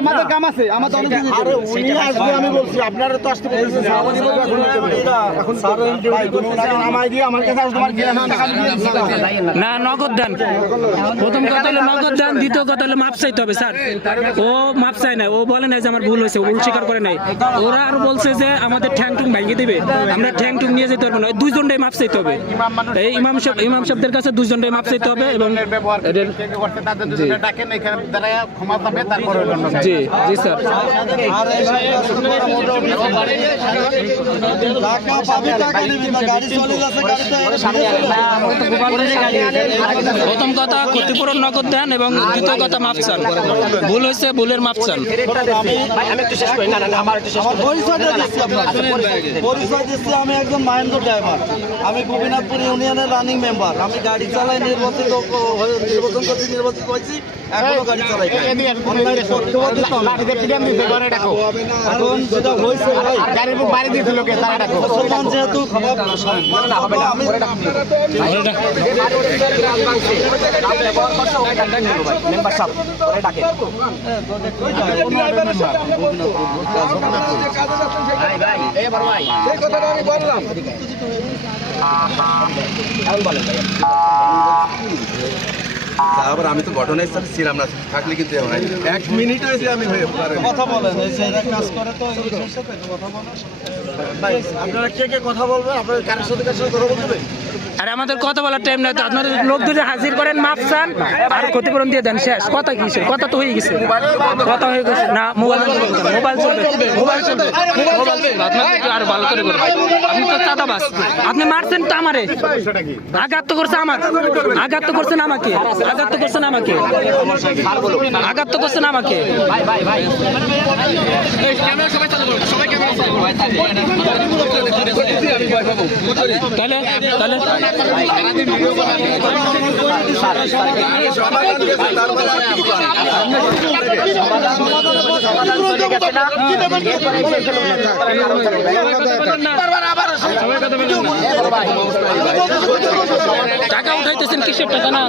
আমাদের কাম আছে, আমাদের অনেক কিছু। আরে উনি আসবে আমি বলছি, আপনারা তো আসতে বলছেন। এখন আমায় দিয়ে আমার কাছে আসবে, তোমার গিয়ে টাকা দিয়ে না নগদ দেন। প্রথম কথা হলো নগদ দেন, দ্বিতীয় কথা হলো মাপ চাইতে হবে স্যার। ও মাপ চাই না, ও বলে না যে আমার ভুল হয়েছে, ভুল স্বীকার করে নাই। ওরা আর বলছে যে আমাদের ঠ্যাং টুং ভাঙিয়ে দিবে, আমরা ঠ্যাং টুং নিয়ে যেতে পারবো না। দুইজনটাই মাপ চাইতে হবে, এই ইমাম সাহেবদের কাছে দুইজনটাই মাপ চাইতে হবে। এবং জি জি স্যার। প্রথম কথা ক্ষতিপূরণ নগদ দেন এবং দ্বিতীয় কথা মাপ চান। ভুল হয়েছে, ভুলের মাপ চান। পরিচয় দিচ্ছি, আমি একজন মহেন্দ্র ড্রাইভার, আমি গোপীনাথপুর ইউনিয়নের রানিং মেম্বার। আমি গাড়ি চালাই, নির্বাচন করছি, নির্বাচিত হয়েছি, এখনো গাড়ি চালাই। এখন যেটা হয়েছে মুসলমান যেহেতু আবার আমি তো ঘটনাস্থলে ছিলাম না, থাকলে কিন্তু এক মিনিট হয়েছে আমি কথা বলেন, কাজ করে তো কথা বলেন। আপনারা কে কে কথা বলবেন? আপনার কারোর সাথে কথা বলবেন? আরে আমাদের কথা বলার টাইম নাই তো, আপনাদের লোক দুটো হাজির করেন, মাপ চান আর ক্ষতিপূরণ দিয়ে দেন, শেষ। কথা কি? কথা তো হয়ে গেছে, কথা হয়ে গেছে না। মোবাইল চলবে, আপনাদের আরো ভালো করে করবেন। আপনি তো চাঁদাবাজ, আপনি মারছেন তো আমারে, আঘাত তো করছে আমাকে, আঘাত তো করছেন আমাকে, আঘাত তো করছেন আমাকে, আঘাত তো করছেন আমাকে। তাহলে তাহলে টাকা উঠাইতেছেন কিসের টাকা না?